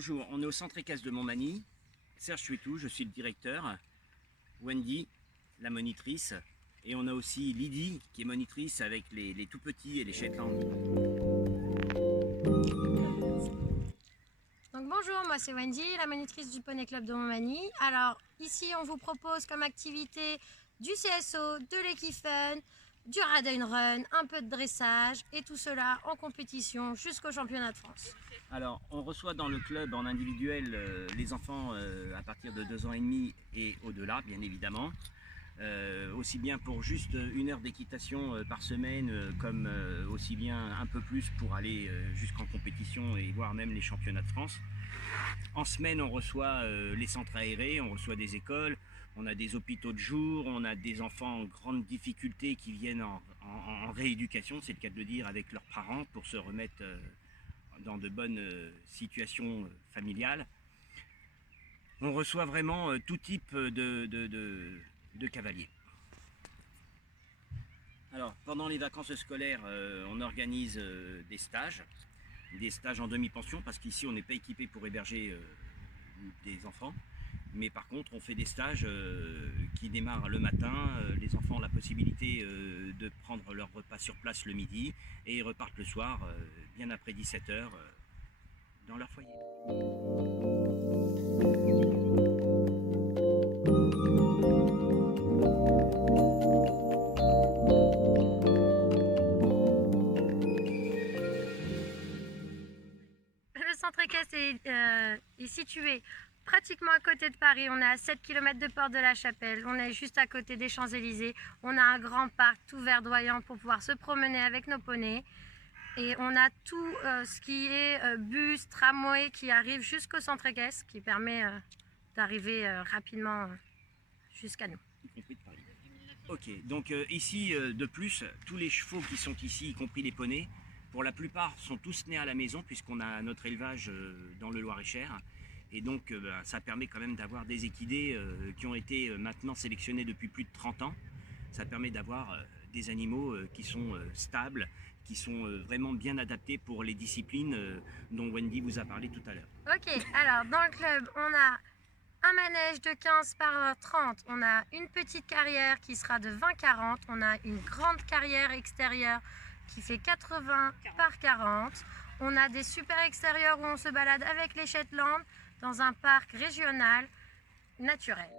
Bonjour, on est au centre équestre de Montmagny. Serge Suétou, je suis le directeur. Wendy, la monitrice. Et on a aussi Lydie, qui est monitrice avec les tout petits et les Shetland. Donc bonjour, moi c'est Wendy, la monitrice du Poney Club de Montmagny. Alors ici on vous propose comme activité du CSO, de l'équifun, du ride and run, un peu de dressage et tout cela en compétition jusqu'au championnat de France. Alors, on reçoit dans le club en individuel les enfants à partir de 2 ans et demi et au-delà, bien évidemment. Aussi bien pour juste 1 heure d'équitation par semaine, comme aussi bien un peu plus pour aller jusqu'en compétition et voir même les championnats de France. En semaine, on reçoit les centres aérés, on reçoit des écoles, on a des hôpitaux de jour, on a des enfants en grande difficulté qui viennent en rééducation, c'est le cas de le dire, avec leurs parents pour se remettre dans de bonnes situations familiales. On reçoit vraiment tout type de cavaliers. Alors, pendant les vacances scolaires, on organise des stages en demi-pension, parce qu'ici on n'est pas équipé pour héberger des enfants. Mais par contre, on fait des stages qui démarrent le matin. Les enfants ont la possibilité de prendre leur repas sur place le midi et ils repartent le soir, bien après 17 h, dans leur foyer. Le centre équestre est situé pratiquement à côté de Paris. On est à 7 km de Porte de la Chapelle. On est juste à côté des Champs-Élysées. On a un grand parc tout verdoyant pour pouvoir se promener avec nos poneys. Et on a tout ce qui est bus, tramway qui arrive jusqu'au centre équestre, qui permet d'arriver rapidement jusqu'à nous. Y compris de Paris. Ok, donc ici, de plus, tous les chevaux qui sont ici, y compris les poneys, pour la plupart sont tous nés à la maison, puisqu'on a notre élevage dans le Loir-et-Cher. Et donc ça permet quand même d'avoir des équidés qui ont été maintenant sélectionnés depuis plus de 30 ans. Ça permet d'avoir des animaux qui sont stables, qui sont vraiment bien adaptés pour les disciplines dont Wendy vous a parlé tout à l'heure. Ok, alors dans le club, on a un manège de 15 par 30, on a une petite carrière qui sera de 20-40, on a une grande carrière extérieure qui fait 80 par 40, on a des super extérieurs où on se balade avec les Shetland dans un parc régional naturel.